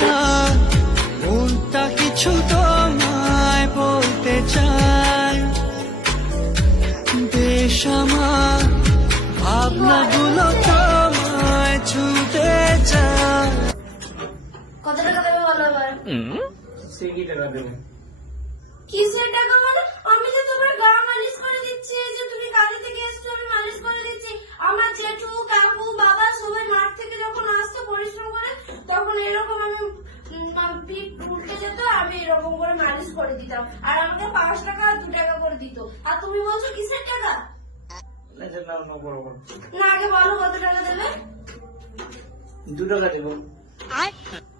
যায়, মনটা কিছু তোমায় বলতে চায়। বেশ আমার ভাবনাগুলো তোমায় ছুটে যায়। কত টাকা দেবে বলো এবার? সে কি টাকা দেবে? কিসের টাকা মানে? আমি যে তোমার গা মালিশ করে দিচ্ছি, এই যে তুমি কালি থেকে এসছো আমি মালিশ করে দিচ্ছি। আমার জেঠু কাকু বাবা সবাই মাঠ থেকে যখন আসতো পরিশ্রম করে, তখন এরকম আমি পিঠ উল্টে যেত, আমি এরকম করে মালিশ করে দিতাম, আর আমাকে 5 টাকা আর 2 টাকা করে দিত। আর তুমি বলছো কিসের টাকা? না আগে বলো কত টাকা দেবে? 2 টাকা দেবো।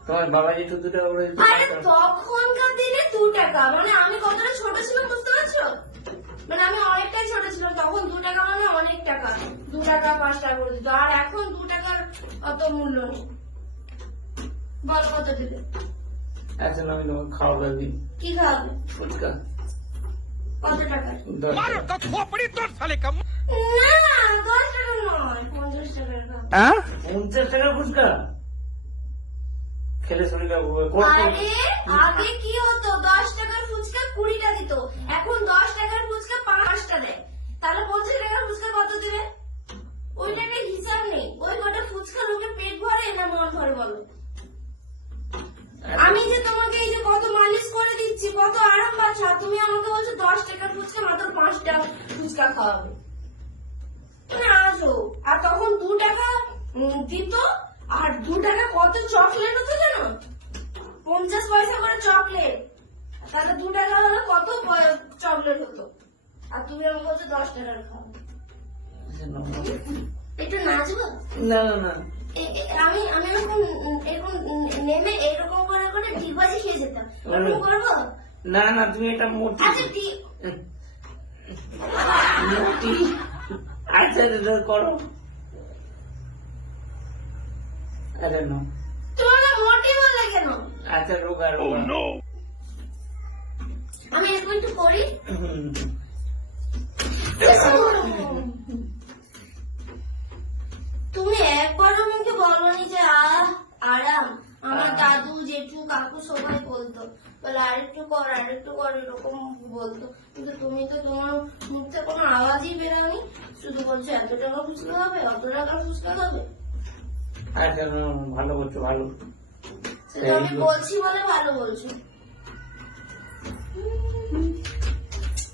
তোমার বাবা যেটু 2 টাকা করে দিত। আরে তখনকার দিনে 2 টাকা মানে আমি কতটা ছোট ছিলাম বুঝতে পারছো? মানে আমি অনেকটাই ছোট ছিলাম তখন। 2 টাকা মানে অনেক টাকা। 2 টাকা 5 টাকা করে দিত, আর এখন 2 টাকার অত মূল্য নেই। বলো কত দেবে? আচ্ছা আমি তোমাকে খাওয়াবে দিন। কি খাওয়াবে? ফুচকা। কত টাকা? 10 টাকা। না 10 টাকা নয়, 50 টাকার খাওয়াবে। 50 টাকা ফুচকা খেলে শরীরটা আরে আগে কি হতো, 10 টাকার ফুচকা 20টা দিত, এখন 10 টাকার ফুচকা 5টা দেয়। তাহলে 50 টাকার ফুচকা কত দেবে? ওই টাকার হিসাব নেই। ওই কটা ফুচকা লোকের পেট ভরে না মন ভরে বলো? আমি যে তোমাকে এই যে কত মালিশ করে দিচ্ছি, কত আরাম পাচ্ছ, আর তুমি আমাকে বলছো 10 টাকার ফুচকা মাত্র 5টা ফুচকা খাওয়াবে। তুমি আসো। আর তখন 2 টাকা দিত, আর 2 টাকা কত চকলেট হতো জানো? 50 পয়সা করে চকলেট। তাহলে 2 টাকা হলে কত চকলেট হতো? আর তুমি আমাকে বলছো 10 টাকার খাও। একটু নাচবো? না না না আমি আমি এরকম নেমে এরকম করে করে ডিগবাজি খেয়ে যেতাম। এরকম করবো? না না তুমি এটা মোটি আচ্ছা ঠিক মোটি। আচ্ছা করো। আরে না তোমাকে মোটি বলে কেন? আচ্ছা রোগা রোগা। আমি এরকম একটু করি। তুমি একবার আমাকে বলনি যে আরাম? আমার দাদু জেঠু কাকু সবাই বলতো, বলে আরেকটু কর এরকম বলতো, কিন্তু তুমি তো তোমার মুখ থেকে কোনো আওয়াজই বেরোনি, শুধু বলছো এত টাকা ফুচকা হবে, অত টাকা ফুচকা হবে। আচ্ছা ভালো করছো ভালো। সেটা আমি বলছি বলে ভালো বলছো।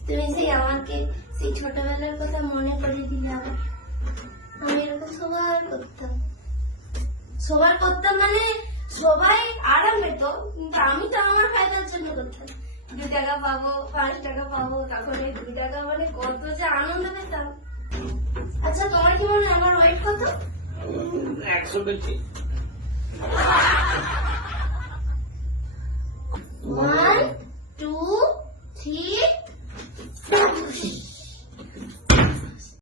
তুমি সেই আমাকে সেই ছোটবেলার কথা মনে করে দিলে আবার। আমি এরকম সবার করতাম মানে সবাই আরাম পেত, কিন্তু আমি তো আমার ফায়দার জন্য করতাম। 2 টাকা পাবো 5 টাকা পাবো, তখন এই 2 টাকা মানে কত যে আনন্দ পেতাম। আচ্ছা তোমার কি মনে হয় আমার ওয়েট কত? 100 বেশি। মা